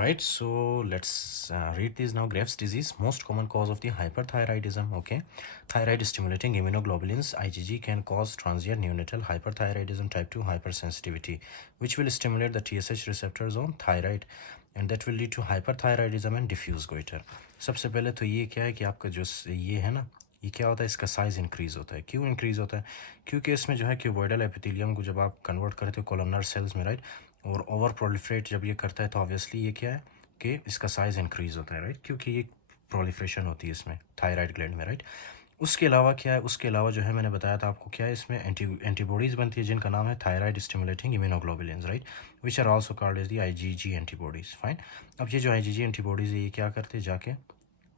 Right, so let's read these now. Graves' disease, most common cause of the hyperthyroidism. Okay, thyroid stimulating immunoglobulins (IgG) can cause transient neonatal hyperthyroidism type 2 hypersensitivity, which will stimulate the TSH receptors on thyroid, and that will lead to hyperthyroidism and diffuse goiter. सबसे पहले तो ये क्या है कि आपका जो ये है ना, ये क्या होता है, इसका साइज इंक्रीज होता है. क्यों इंक्रीज होता है? क्योंकि इसमें जो है क्यूबॉइडल एपिथेलियम को जब आप कन्वर्ट करते हो कोलमनर सेल्स में, राइट, और ओवर प्रोलिफरेट जब ये करता है तो ऑब्वियसली ये क्या है कि इसका साइज इंक्रीज होता है, राइट, क्योंकि ये प्रोलिफरेशन होती है इसमें थायराइड ग्लैंड में, राइट. उसके अलावा क्या है, उसके अलावा जो है मैंने बताया था आपको क्या है, इसमें एंटीबॉडीज़ बनती है जिनका नाम है thyroid stimulating immunoglobulins, right, which are also called as the IgG antibodies. Fine. अब ये जो आईजीजी एंटीबॉडीज़ है ये क्या करते हैं जाके,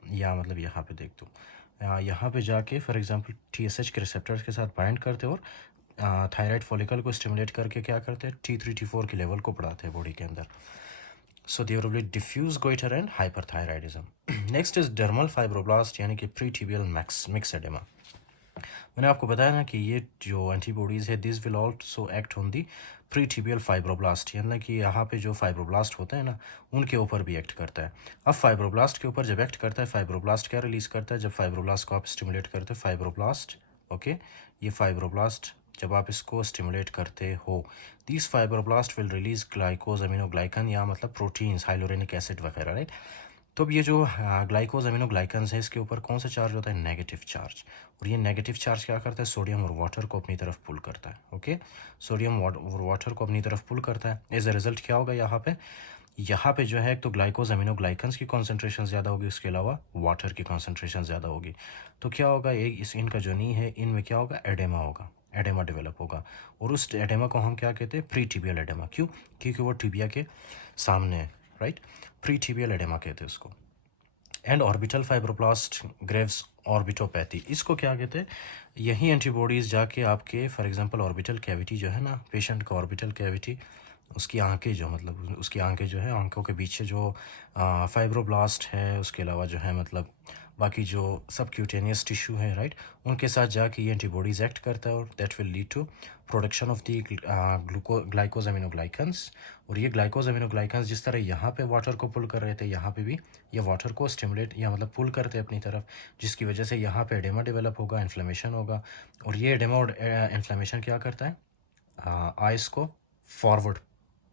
या मतलब यहाँ पे देख दो, यहाँ पे जाके फॉर एग्जांपल टीएसएच के रिसेप्टर्स के साथ बाइंड करते हैं और थायराइड फॉलिकल को स्टिमुलेट करके क्या करते हैं, T3 T4 के लेवल को बढ़ाते हैं बॉडी के अंदर. So there will be diffuse goiter and hyperthyroidism. Next is dermal fibroblast यानी कि प्रीटिबियल मिक्स एडेमा. मैंने आपको बताया ना कि ये जो एंटीबॉडीज़ है this will also act on the pretibial fibroblast, यानी कि यहाँ पे जो फाइब्रोब्लास्ट होते हैं ना उनके ऊपर भी एक्ट करता है. अब फाइब्रोब्लास्ट के ऊपर जब एक्ट करता है, फाइब्रोब्लास्ट क्या रिलीज़ करता है जब फाइब्रोब्लास्ट को आप स्टिमुलेट करते हो, फाइब्रोब्लास्ट, ओके, ये फाइब्रोब्लास्ट जब आप इसको स्टिमुलेट करते हो, दिस फाइब्रोब्लास्ट विल रिलीज ग्लाइकोज अमीनोग्लाइकन या मतलब प्रोटीन्स, हाइलोरेनिक एसिड वगैरह, राइट. तो अब ये जो ग्लाइकोज अमीनोग्लाइकन्स है इसके ऊपर कौन सा चार्ज होता है, नेगेटिव चार्ज. और ये नेगेटिव चार्ज क्या करता है, सोडियम और वाटर को अपनी तरफ पुल करता है. ओके, सोडियम और वाटर को अपनी तरफ पुल करता है. एज अ रिजल्ट क्या होगा यहाँ पे जो है एक तो ग्लाइकोज अमीनोग्लाइकन्स की कॉन्सेंट्रेशन ज़्यादा होगी, उसके अलावा वाटर की कॉन्सेंट्रेशन ज़्यादा होगी. तो क्या होगा, एक इनका जो नी है इनमें क्या होगा, एडेमा होगा, एडेमा डेवलप होगा. और उस एडेमा को हम क्या कहते हैं, प्री टिबियल एडेमा. क्यों? क्योंकि वो टिबिया के सामने है, राइट. प्री टिबियल एडेमा कहते हैं उसको. एंड ऑर्बिटल फाइब्रोब्लास्ट, ग्रेव्स ऑर्बिटोपैथी, इसको क्या कहते हैं, यही एंटीबॉडीज़ जाके आपके फॉर एग्जांपल ऑर्बिटल कैविटी जो है ना, पेशेंट का ऑर्बिटल कैविटी, उसकी आंखें जो मतलब उसकी आंखें जो है, आंखों के पीछे जो फाइब्रोब्लास्ट है, उसके अलावा जो है मतलब बाकी जो सब क्यूटेनियस टिश्यू है, राइट, उनके साथ जाके ये एंटीबॉडीज़ एक्ट करता है और that will lead to production of the glycosaminoglycans. और ये ग्लाइकोज अमीनोग्लाइकन्स जिस तरह यहाँ पे वाटर को पुल कर रहे थे, यहाँ पे भी ये वाटर को स्टिमुलेट या मतलब पुल करते हैं अपनी तरफ, जिसकी वजह से यहाँ पे एडेमा डेवलप होगा, इन्फ्लेमेशन होगा. और ये एडेमा और इन्फ्लेमेशन क्या करता है, आइस को फॉरवर्ड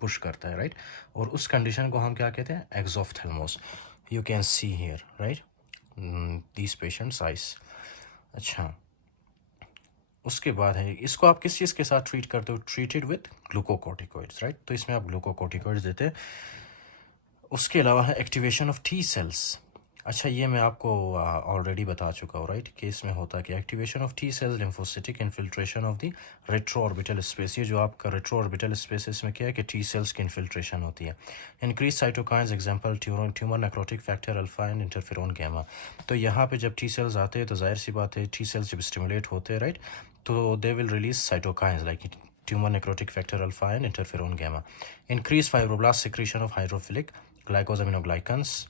पुश करता है, राइट. और उस कंडीशन को हम क्या कहते हैं, exophthalmos. You can see here, right, these patients eyes. अच्छा, उसके बाद है इसको आप किस चीज़ के साथ ट्रीट करते हो, ट्रीटेड विथ ग्लूकोकोर्टिकोइड्स, राइट. तो इसमें आप ग्लूकोकोर्टिकोइड्स देते हैं. उसके अलावा है एक्टिवेशन ऑफ टी सेल्स. अच्छा, ये मैं आपको ऑलरेडी बता चुका हूँ, राइट, कि इसमें होता कि activation of T cells, lymphocytic infiltration of the retro orbital space. ये जो आपका रेट्रो ऑर्बिटल स्पेस है इसमें क्या है कि टी सेल्स की इन्फिल्ट्रेशन होती है. Increase cytokines, example tumour necrotic factor alpha and interferon gamma. तो यहाँ पे जब टी सेल्स आते हैं तो जाहिर सी बात है टी सेल्स जब स्टिमुलेट होते हैं, राइट, तो they will release cytokines like tumor necrotic factor alpha and interferon gamma. Increase fibroblast secretion of hydrophilic ग्लाइकोजामिनोग्लाइकन्स.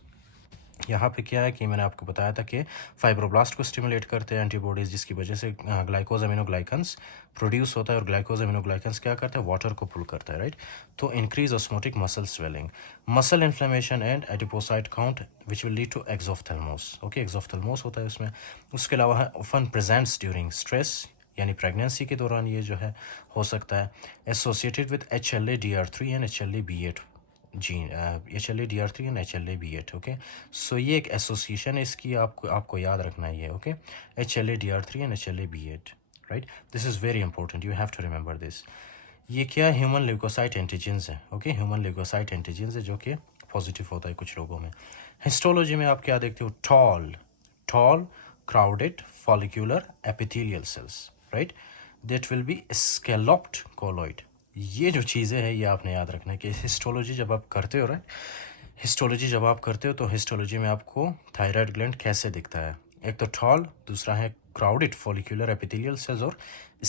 यहाँ पे क्या है कि मैंने आपको बताया था कि फाइब्रोब्लास्ट को स्टिमुलेट करते हैं एंटीबॉडीज़, जिसकी वजह से ग्लाइकोजामिनोग्लाइकन्स प्रोड्यूस होता है. और ग्लाइकोजामिनोग्लाइकन्स क्या करता है, वाटर को पुल करता है, राइट. तो increase osmotic muscle swelling, muscle inflammation and adipocyte count which will lead to exophthalmos. Okay, exophthalmos होता है उसमें. उसके अलावा है ऑफन प्रेजेंट्स ड्यूरिंग स्ट्रेस, यानी प्रेगनेंसी के दौरान ये जो है हो सकता है. Associated with HLA-DR3 and HLA-B8 gene, HLA-DR3 and HLA-B8. Okay, so ये एक एसोसिएशन है इसकी, आपको याद रखना है ये. Okay, HLA-DR3 and HLA-B8, right. This is very important, you have to remember this. ये क्या, ह्यूमन ल्यूकोसाइट एंटीजेंस है. ओके, ह्यूमन ल्यूकोसाइट एंटीजेंस है जो कि पॉजिटिव होता है कुछ लोगों में. हिस्टोलॉजी में आप क्या देखते हो, toll crowded follicular epithelial cells, right, that will be scalloped colloid. ये जो चीज़ें हैं ये आपने याद रखना है कि हिस्टोलॉजी जब आप करते हो, राइट, हिस्टोलॉजी जब आप करते हो तो हिस्टोलॉजी में आपको थायराइड ग्लैंड कैसे दिखता है, एक तो टॉल, दूसरा है क्राउडेड फॉलिक्यूलर एपिथेलियल सेल्स और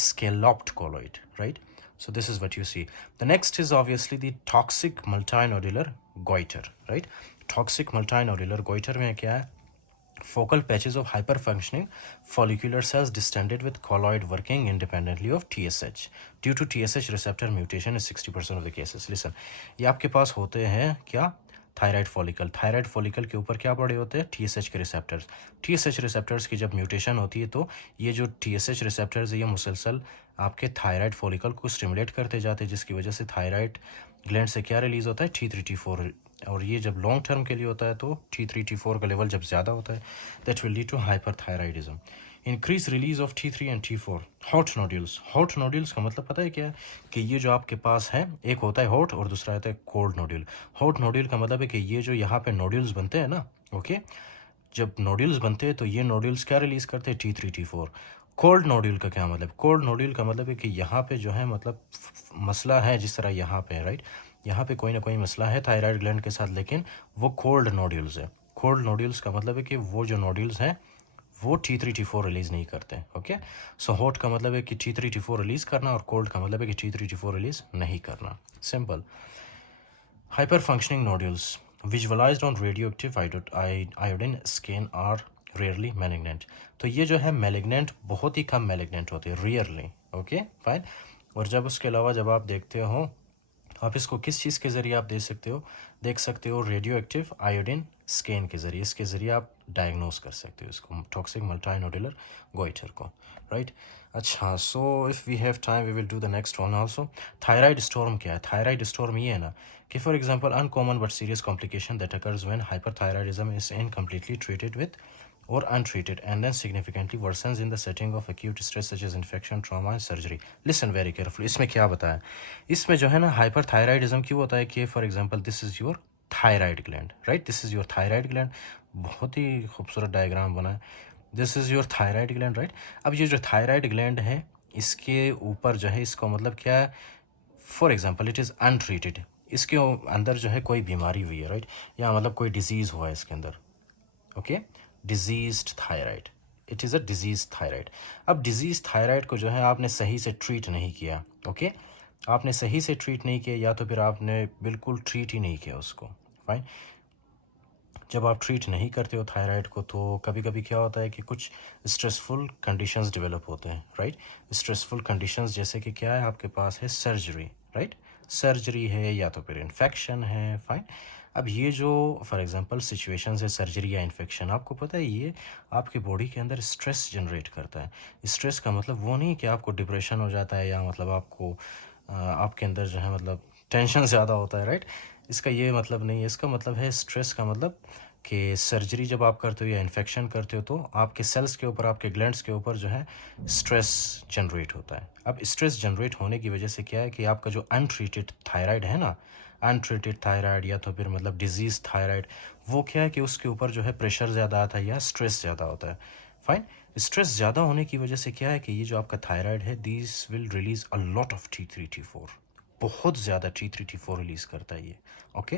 scalloped colloid, right. So this is what you see. The next is obviously the toxic multinodular goiter, right. Toxic multinodular goiter में क्या है, focal patches of hyperfunctioning follicular cells distended with colloid working independently of TSH due to TSH receptor mutation in 60% of the cases. Listen, ये आपके पास होते हैं क्या, thyroid follicle के ऊपर क्या पड़े होते हैं, TSH के रिसेप्टर्स। TSH रिसेप्टर्स की जब म्यूटेशन होती है तो ये जो TSH रिसेप्टर्स है ये मुसलसल आपके थायराइड फॉलिकल को स्टिमुलेट करते जाते हैं, जिसकी वजह से थायराइड ग्लैंड से क्या रिलीज़ होता है, T3T4। और ये जब लॉन्ग टर्म के लिए होता है तो T3T4 का लेवल जब ज़्यादा होता है that will lead to hyperthyroidism. Increase release of T3 and T4। Hot nodules का मतलब पता है क्या है कि ये जो आपके पास है, एक होता है हॉट और दूसरा होता है कोल्ड नोड्यूल। हॉट नोड्यूल का मतलब है कि ये जो यहाँ पे नोड्यूल्स बनते हैं ना, ओके, जब नोड्यूल्स बनते हैं तो ये नोड्यूल्स क्या रिलीज करते हैं, T3 T4। कोल्ड नोड्यूल का क्या मतलब, कोल्ड नोड्यूल का मतलब है कि यहाँ पे जो है मतलब मसला है, जिस तरह यहाँ पे राइट, यहाँ पे कोई ना कोई मसला है थायराइड ग्लैंड के साथ, लेकिन वो कोल्ड नोड्यूल्स है। कोल्ड नोड्यूल्स का मतलब है कि वो जो नोड्यूल्स हैं वो T3 T4 रिलीज़ नहीं करते। ओके, सो हॉट का मतलब है कि T3 T4 रिलीज़ करना और कोल्ड का मतलब है कि T3 T4 रिलीज़ नहीं करना, simple. Hyper functioning nodules visualised on radioactive iodine scan are rarely malignant. तो ये जो है मैलिग्नेंट बहुत ही कम मैलिग्नेंट होते हैं, रेयरली। Okay fine. और जब उसके अलावा जब आप देखते हो, आप इसको किस चीज़ के ज़रिए आप देख सकते हो रेडियो एक्टिव आयोडीन स्कैन के ज़रिए, इसके ज़रिए आप डायग्नोस कर सकते हो इसको, टॉक्सिक मल्टीनोडुलर गोइटर को, राइट। अच्छा, so if we have time we will do the next one also. Thyroid storm क्या है, थायराइड स्टॉर्म ये है ना कि for example uncommon but serious complication that occurs when hyperthyroidism is incompletely treated with or untreated and then significantly worsens in the setting of acute stress such as infection, trauma and surgery. Listen very carefully. इसमें क्या बताया, इसमें जो है ना hyperthyroidism क्यों होता है कि for example this is your thyroid gland, right, this is your thyroid gland. बहुत ही खूबसूरत डायग्राम बना है, this is your thyroid gland, right. अब ये जो थायराइड ग्लैंड है इसके ऊपर जो है, इसका मतलब क्या है, for example it is untreated, इसके अंदर जो है कोई बीमारी हुई है, राइट, या मतलब कोई डिजीज़ हुआ है इसके अंदर, okay, diseased thyroid, it is a disease thyroid. अब डिजीज थायराइड को जो है आपने सही से ट्रीट नहीं किया, ओके, आपने सही से ट्रीट नहीं किया या तो फिर आपने बिल्कुल ट्रीट ही नहीं किया उसको, फाइन। जब आप ट्रीट नहीं करते हो थायराइड को तो कभी कभी क्या होता है कि कुछ स्ट्रेसफुल कंडीशंस डेवलप होते हैं, राइट। स्ट्रेसफुल कंडीशंस जैसे कि क्या है, आपके पास है सर्जरी, राइट, सर्जरी है या तो फिर इन्फेक्शन है, फाइन। अब ये जो फॉर एग्जांपल सिचुएशंस है सर्जरी या इन्फेक्शन, आपको पता है ये आपके बॉडी के अंदर स्ट्रेस जनरेट करता है। स्ट्रेस का मतलब वो नहीं कि आपको डिप्रेशन हो जाता है या मतलब आपको आपके अंदर जो है मतलब टेंशन ज़्यादा होता है, राइट, इसका ये मतलब नहीं है। इसका मतलब है स्ट्रेस का मतलब कि सर्जरी जब आप करते हो या इन्फेक्शन करते हो तो आपके सेल्स के ऊपर, आपके ग्लैंड्स के ऊपर जो है स्ट्रेस जनरेट होता है। अब स्ट्रेस जनरेट होने की वजह से क्या है कि आपका जो अनट्रीटेड थायराइड है ना, अनट्रीटेड थायराइड या तो फिर मतलब डिजीज थायराइड, वो क्या है कि उसके ऊपर जो है प्रेशर ज़्यादा आता है या स्ट्रेस ज़्यादा होता है, फाइन। स्ट्रेस ज़्यादा होने की वजह से क्या है कि ये जो आपका थायराइड है this will release a lot of T3 T4, बहुत ज़्यादा T3 T4 रिलीज़ करता है ये, ओके।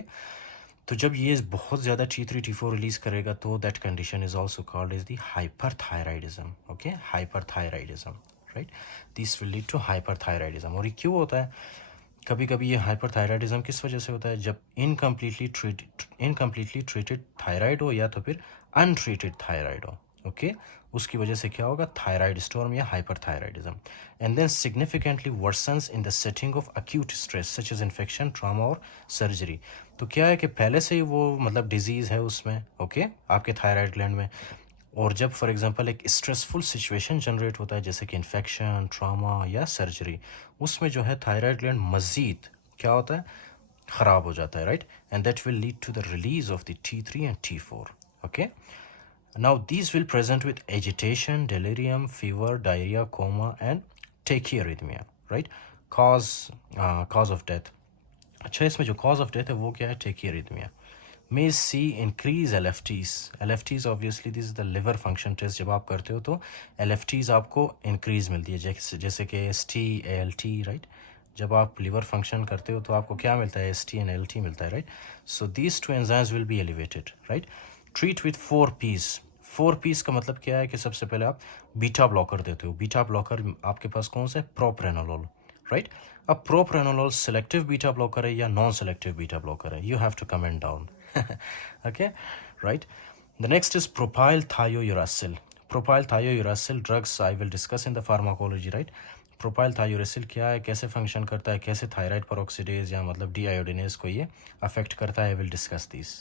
तो जब ये बहुत ज़्यादा T3 T4 रिलीज़ करेगा तो that condition is also called as the hyperthyroidism, okay, hyperthyroidism, right. This will lead to hyperthyroidism. और ये क्यों होता है, कभी कभी ये हाइपरथायराइडिज्म किस वजह से होता है, जब इनकम्प्लीटली ट्रीटेड थायराइड हो या तो फिर अनट्रीटेड थायराइड हो, ओके, उसकी वजह से क्या होगा, थायराइड स्टॉर्म या hyperthyroidism. And then significantly worsens in the setting of acute stress such as infection, trauma और सर्जरी। तो क्या है कि पहले से ही वो मतलब डिजीज़ है उसमें, ओके, आपके थायराइड ग्लैंड में, और जब फॉर एग्जांपल एक स्ट्रेसफुल सिचुएशन जनरेट होता है जैसे कि इन्फेक्शन, ट्रॉमा या सर्जरी, उसमें जो है थायराइड ग्लैंड मज़ीद क्या होता है, ख़राब हो जाता है, right, and that will lead to the release of the T3 and T4, okay. Now these will present with agitation, delirium, fever, diarrhea, coma and tachyarrhythmia, right? Cause of death. अच्छा, इसमें जो cause of death है वो क्या है, tachyarrhythmia। May see increase LFTs। LFTs obviously this is the liver function test, जब आप करते हो तो LFTs आपको increase मिलती है, जैसे कि ST, ALT, right? जब आप liver function करते हो तो आपको क्या मिलता है, ST and ALT मिलता है, right? So these two enzymes will be elevated, right? Treat with 4Ps। 4Ps का मतलब क्या है कि सबसे पहले आप बीटा ब्लॉकर देते हो। बीटा ब्लॉकर आपके पास कौन सा है, प्रोप्रेनोलोल, राइट। अब प्रोप्रेनोलोल सिलेक्टिव बीटा ब्लॉकर है या नॉन सेलेक्टिव बीटा ब्लॉकर है, you have to comment down, okay, right. The next is propyl thiouracil। Propyl thiouracil drugs I will discuss in the pharmacology, right. Propylthiouracil क्या है, कैसे function करता है, कैसे thyroid पेरोक्सिडेज या मतलब डी आयोडिनेज को ये अफेक्ट करता है, will discuss this.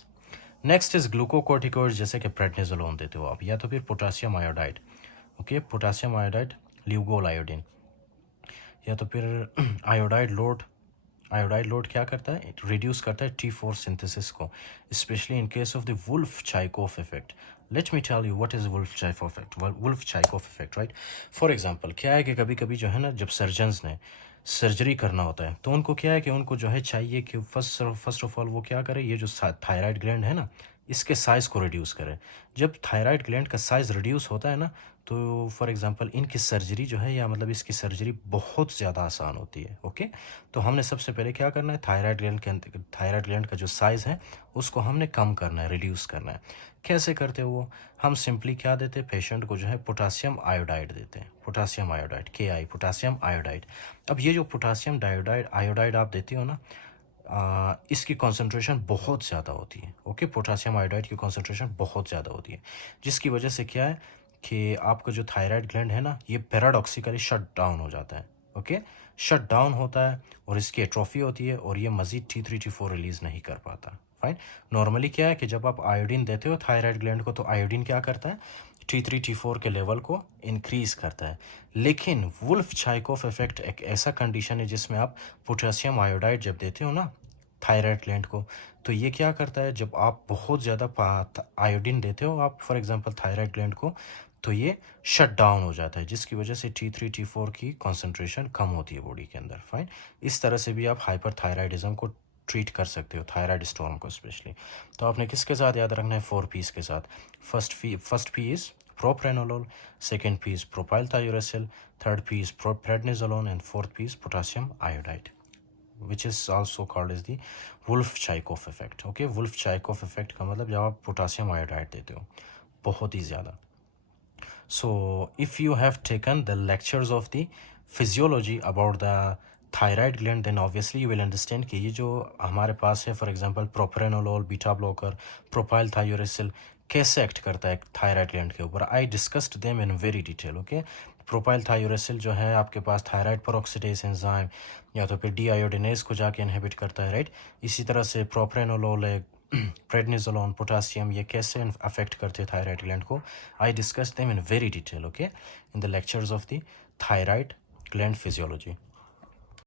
Next is glucocorticoids, जैसे कि प्रेडनिजोलोन देते हो आप, या तो फिर potassium iodide, okay, potassium iodide, Lugol iodine, या तो फिर आयोडाइड लोड। आयोडाइड लोड क्या करता है, रिड्यूस करता है T4 सिंथेसिस को, specially in case of the Wolff Chaikoff effect. Let me tell you what is Wolff Chaikoff effect. Wolff Chaikoff effect, right. For example क्या है कि कभी कभी जो है ना, जब सर्जन्स ने सर्जरी करना होता है तो उनको क्या है कि उनको जो है चाहिए कि फर्स्ट ऑफ ऑल वो क्या करे, ये जो थायराइड ग्लैंड है ना, इसके साइज़ को रिड्यूस करें। जब थायराइड ग्लैंड का साइज़ रिड्यूस होता है ना, तो फॉर एग्जांपल इनकी सर्जरी जो है, या मतलब इसकी सर्जरी बहुत ज़्यादा आसान होती है, ओके। तो हमने सबसे पहले क्या करना है, थायराइड ग्लैंड का जो साइज़ है उसको हमने कम करना है, रिड्यूस करना है। कैसे करते हो वो, हम सिंपली क्या देते हैं, पेशेंट को जो है पोटासियम आयोडाइड देते हैं, potassium iodide, KI, potassium iodide. अब ये जो पोटासियम आयोडाइड आप देती हो ना, इसकी कॉन्सेंट्रेशन बहुत ज़्यादा होती है, ओके। पोटासियम आयोडाइड की कॉन्सेंट्रेशन बहुत ज़्यादा होती है, जिसकी वजह से क्या है कि आपका जो थायराइड ग्लैंड है ना, ये पैराडॉक्सिकली शट डाउन हो जाता है, ओके। शट डाउन होता है और इसकी एट्रोफी होती है और ये मज़ीद T3 T4 रिलीज़ नहीं कर पाता, फाइन। नॉर्मली क्या है कि जब आप आयोडीन देते हो थायराइड ग्लैंड को, तो आयोडीन क्या करता है, T3 T4 के लेवल को इंक्रीज़ करता है। लेकिन वुल्फ चाइकोफ इफेक्ट एक ऐसा कंडीशन है जिसमें आप पोटेशियम आयोडाइड जब देते हो ना थायराइड ग्लैंड को, तो ये क्या करता है, जब आप बहुत ज़्यादा आयोडीन देते हो आप फॉर एग्जांपल थायराइड ग्लैंड को, तो ये शट डाउन हो जाता है, जिसकी वजह से T3 T4 की कॉन्सेंट्रेशन कम होती है बॉडी के अंदर, फाइन। इस तरह से भी आप हाइपर थायराइडिज्म को ट्रीट कर सकते हो, थायराइड स्टॉर्म को स्पेशली। तो आपने किसके साथ याद रखना है, 4 P's के साथ। First P is propranolol, second P is propyl thiouracil, third P is prednisolone, and fourth P is potassium iodide, which is also called as the Wolff-Chaikoff effect. Okay, Wolff-Chaikoff effect का मतलब जब आप potassium iodide देते हो बहुत ही ज़्यादा। So if you have taken the lectures of the physiology about the thyroid gland, then obviously you will understand कि ये जो हमारे पास है, for example propranolol, beta blocker, propylthiouracil थायोरेसिल, कैसे एक्ट करता है थायराइड ग्लैंड के ऊपर। I discussed them in very detail, okay. Propylthiouracil थायोरेसिल जो है आपके पास थायराइड पेरोक्सिडेज एंजाइम या तो फिर डी आयोडिनेज को जाके इनहिबिट करता है, राइट। इसी तरह से प्रोप्रेनोलोल है, प्रेडनिजोलोन, पोटासियम, ये कैसे अफेक्ट करते हैं थायराइड ग्लैंड को। I discuss them in very detail, okay, in the lectures of the thyroid gland physiology.